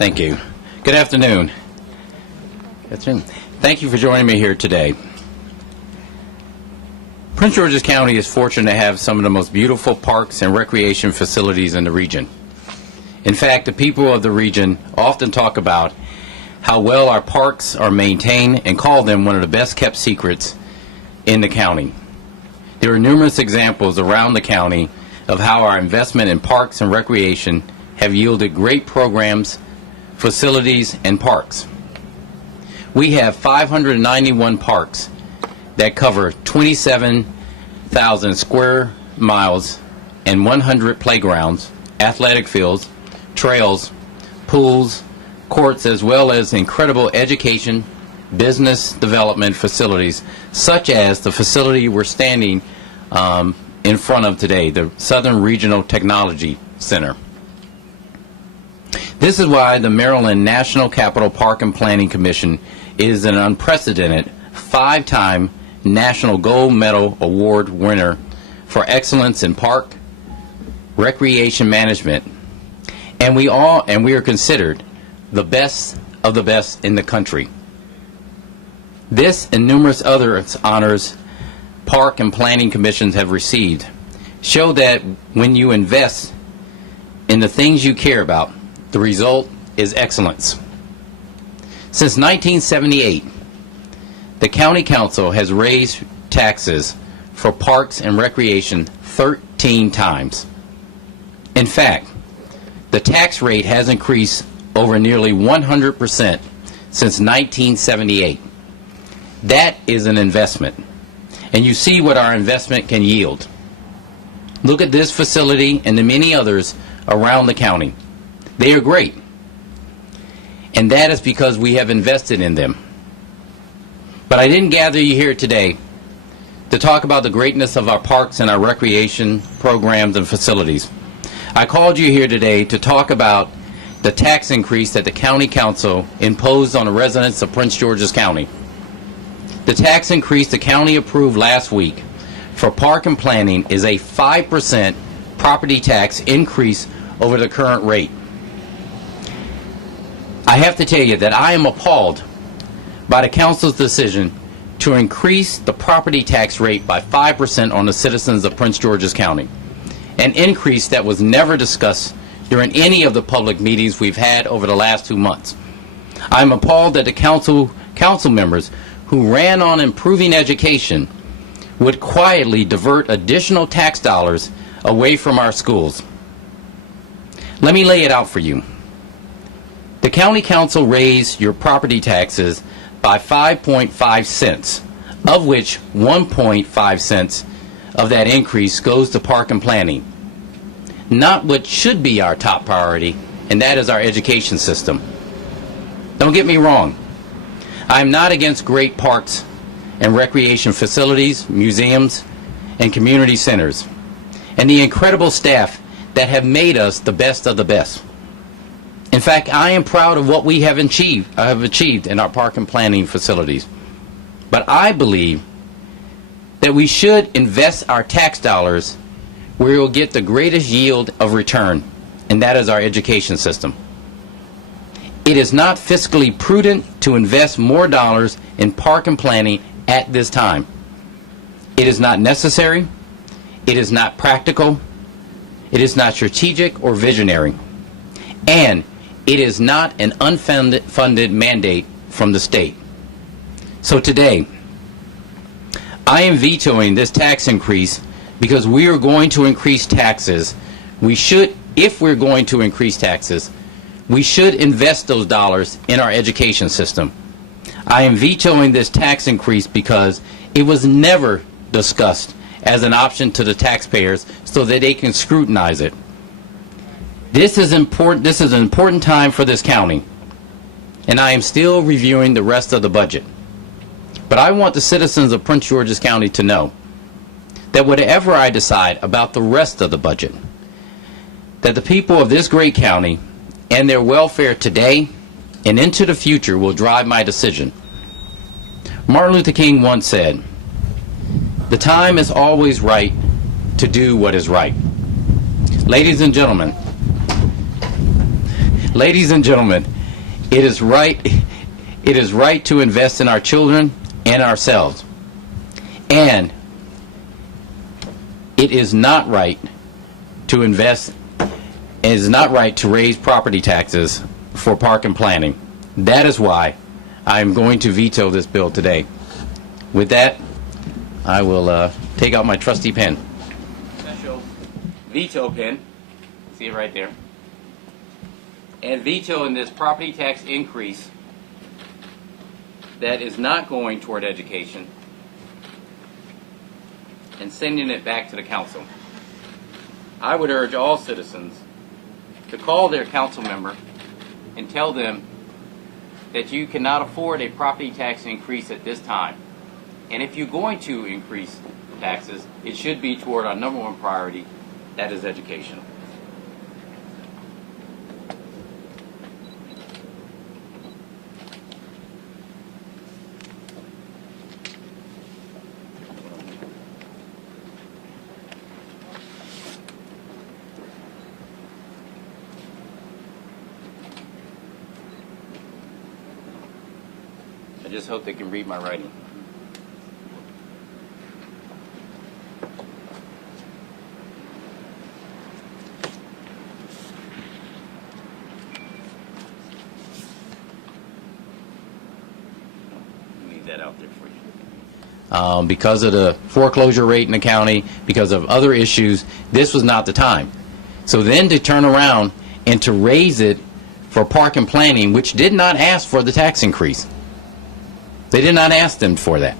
Thank you. Good afternoon. Thank you for joining me here today. Prince George's County is fortunate to have some of the most beautiful parks and recreation facilities in the region. In fact, the people of the region often talk about how well our parks are maintained and call them one of the best kept secrets in the county. There are numerous examples around the county of how our investment in parks and recreation have yielded great programs, facilities, and parks. We have 591 parks that cover 27,000 square miles and 100 playgrounds, athletic fields, trails, pools, courts, as well as incredible education, business development facilities, such as the facility we're standing in front of today, the Southern Regional Technology Center. This is why the Maryland National Capital Park and Planning Commission is an unprecedented 5-time National Gold Medal Award winner for excellence in park recreation management, and we are considered the best of the best in the country. This and numerous other honors park and planning commissions have received show that when you invest in the things you care about, the result is excellence. Since 1978, the County Council has raised taxes for parks and recreation 13 times. In fact, the tax rate has increased over nearly 100% since 1978. That is an investment. And you see what our investment can yield. Look at this facility and the many others around the county. They are great. And that is because we have invested in them. But I didn't gather you here today to talk about the greatness of our parks and our recreation programs and facilities. I called you here today to talk about the tax increase that the County Council imposed on the residents of Prince George's County. The tax increase the county approved last week for park and planning is a 5% property tax increase over the current rate. I have to tell you that I am appalled by the council's decision to increase the property tax rate by 5% on the citizens of Prince George's County, an increase that was never discussed during any of the public meetings we've had over the last 2 months. I'm appalled that the council members who ran on improving education would quietly divert additional tax dollars away from our schools. Let me lay it out for you. The County Council raised your property taxes by 5.5 cents, of which 1.5 cents of that increase goes to park and planning. Not what should be our top priority, and that is our education system. Don't get me wrong. I'm not against great parks and recreation facilities, museums, and community centers, and the incredible staff that have made us the best of the best. In fact, I am proud of what we have achieved in our park and planning facilities. But I believe that we should invest our tax dollars where we will get the greatest yield of return, and that is our education system. It is not fiscally prudent to invest more dollars in park and planning at this time. It is not necessary, it is not practical, it is not strategic or visionary, and it is not an unfunded mandate from the state. So today, I am vetoing this tax increase because we are going to increase taxes. If we're going to increase taxes, we should invest those dollars in our education system. I am vetoing this tax increase because it was never discussed as an option to the taxpayers so that they can scrutinize it. This is important. This is an important time for this county, and I am still reviewing the rest of the budget. But I want the citizens of Prince George's County to know that whatever I decide about the rest of the budget, that the people of this great county and their welfare today and into the future will drive my decision. Martin Luther King once said, "The time is always right to do what is right." Ladies and gentlemen, Ladies and gentlemen, it is right to invest in our children and ourselves. And it is not right to invest, it is not right to raise property taxes for park and planning. That is why I am going to veto this bill today. With that, I will take out my trusty pen. Special veto pen. See it right there. And vetoing this property tax increase that is not going toward education and sending it back to the council. I would urge all citizens to call their council member and tell them that you cannot afford a property tax increase at this time. And if you're going to increase taxes, it should be toward our number one priority, that is education. I just hope they can read my writing. Leave that out there for you. Because of the foreclosure rate in the county, because of other issues, this was not the time. So then to turn around and to raise it for park and planning, which did not ask for the tax increase. They did not ask them for that.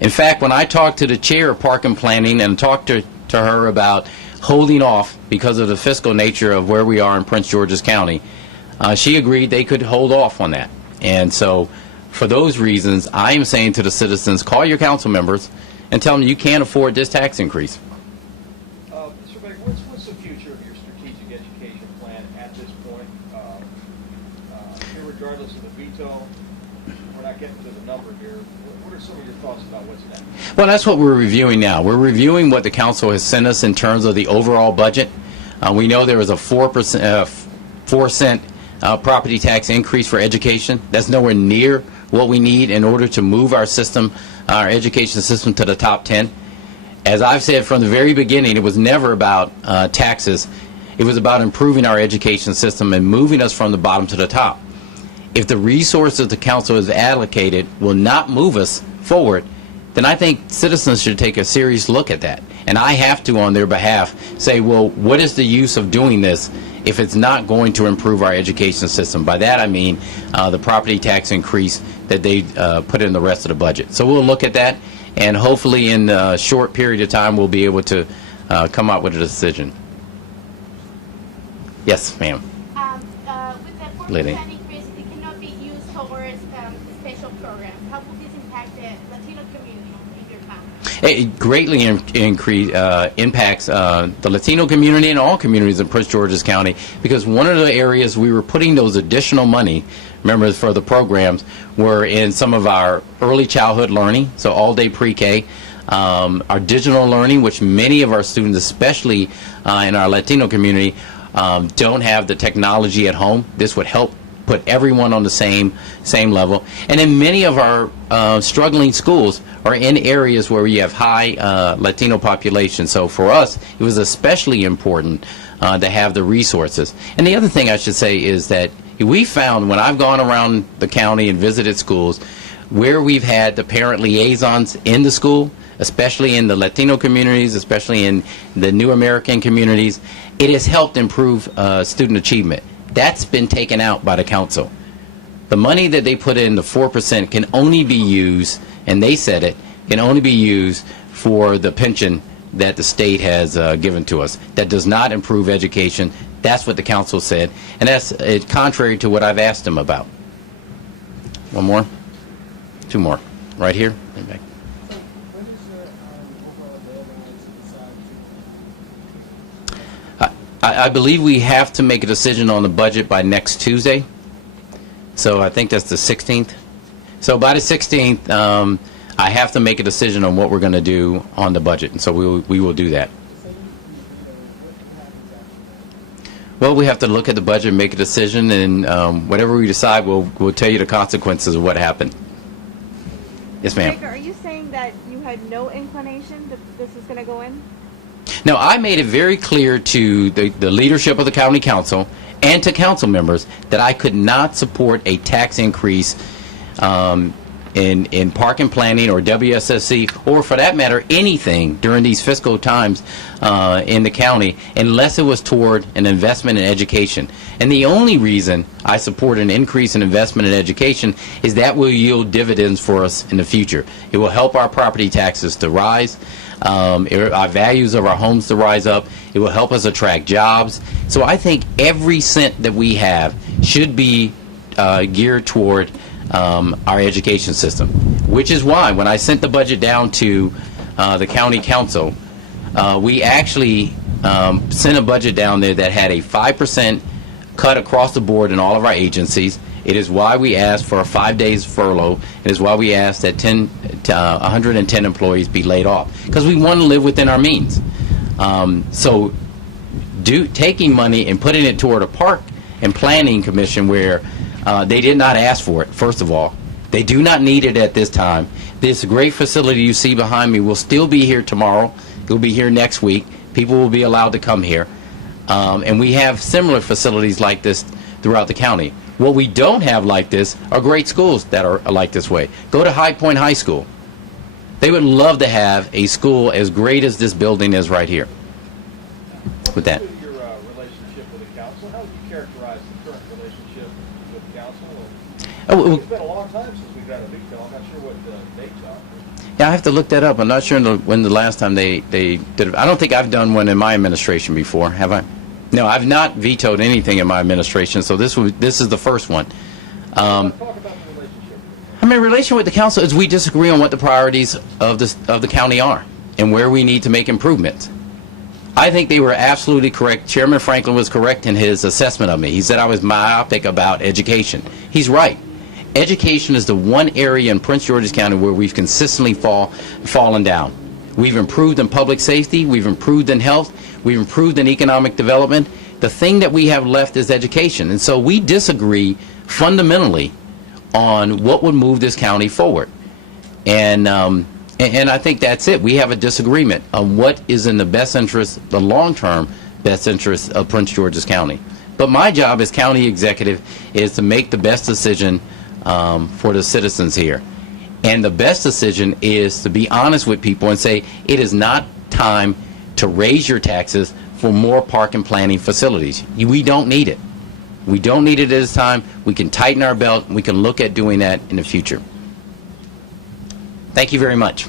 In fact, when I talked to the chair of Park and Planning and talked to her about holding off because of the fiscal nature of where we are in Prince George's County, she agreed they could hold off on that. And so for those reasons, I am saying to the citizens, call your council members and tell them you can't afford this tax increase. Mr. Baker, what's the future of your strategic education plan at this point? Regardless of the veto, we're not getting to the number here. What are some of your thoughts about what's next? Well, that's what we're reviewing now. We're reviewing what the council has sent us in terms of the overall budget. We know there was a 4% property tax increase for education. That's nowhere near what we need in order to move our system, our education system, to the top 10. As I've said from the very beginning, it was never about taxes. It was about improving our education system and moving us from the bottom to the top. If the resources the council has allocated will not move us forward, then I think citizens should take a serious look at that. And I have to, on their behalf, say, well, what is the use of doing this if it's not going to improve our education system? By that I mean the property tax increase that they put in the rest of the budget. So we'll look at that, and hopefully in a short period of time we'll be able to come out with a decision. Yes, ma'am. With the 4% increase, it cannot be used towards special programs. How will this impact the Latino community in your town? It greatly impacts the Latino community and all communities in Prince George's County, because one of the areas we were putting those additional money, remember, for the programs, were in some of our early childhood learning, so all-day pre-K, our digital learning, which many of our students, especially in our Latino community, don't have the technology at home. This would help put everyone on the same level. And in many of our struggling schools are in areas where we have high Latino population. So for us, it was especially important to have the resources. And the other thing I should say is that we found, when I've gone around the county and visited schools, where we've had the parent liaisons in the school, especially in the Latino communities, especially in the New American communities, it has helped improve student achievement. That's been taken out by the council. The money that they put in, the 4%, can only be used, and they said it, can only be used for the pension that the state has given to us. That does not improve education. That's what the council said, and that's contrary to what I've asked them about. One more? Two more. Right here? Right back. I believe we have to make a decision on the budget by next Tuesday. So I think that's the 16th. So by the 16th, I have to make a decision on what we're going to do on the budget, and so we will do that. Well, we have to look at the budget and make a decision, and whatever we decide, we'll tell you the consequences of what happened. Yes, ma'am. Baker, are you saying that you had no inclination that this is going to go in? No, I made it very clear to the leadership of the county council and to council members that I could not support a tax increase in park and planning or WSSC, or for that matter, anything during these fiscal times in the county, unless it was toward an investment in education. And the only reason I support an increase in investment in education is that will yield dividends for us in the future. It will help our property taxes to rise, our values of our homes to rise up. It will help us attract jobs. So I think every cent that we have should be geared toward our education system, which is why when I sent the budget down to the county council, we actually sent a budget down there that had a 5% cut across the board in all of our agencies. It is why we asked for a 5 days furlough. It is why we asked that 110 employees be laid off, because we want to live within our means. So taking money and putting it toward a park and planning commission where they did not ask for it, first of all. They do not need it at this time. This great facility you see behind me will still be here tomorrow. It will be here next week. People will be allowed to come here. And we have similar facilities like this throughout the county. What we don't have like this are great schools that are like this way. Go to High Point High School. They would love to have a school as great as this building is right here. With that. Your relationship with the council, how would you characterize the current relationship with the council? It's been a long time since we've had a veto. I'm not sure what the dates are. Yeah, I have to look that up. I'm not sure when the last time they did it. I don't think I've done one in my administration before, have I? No, I've not vetoed anything in my administration, so this is the first one. Talk about the relationship. I mean, relation with the council is we disagree on what the priorities of the county are and where we need to make improvements. I think they were absolutely correct. Chairman Franklin was correct in his assessment of me. He said I was myopic about education. He's right. Education is the one area in Prince George's County where we've consistently fallen down. We've improved in public safety. We've improved in health. We've improved in economic development. The thing that we have left is education. And so we disagree fundamentally on what would move this county forward. And I think that's it. We have a disagreement on what is in the best interest, the long-term best interest of Prince George's County. But my job as county executive is to make the best decision for the citizens here. And the best decision is to be honest with people and say, it is not time to raise your taxes for more park and planning facilities. We don't need it. We don't need it at this time. We can tighten our belt. We can look at doing that in the future. Thank you very much.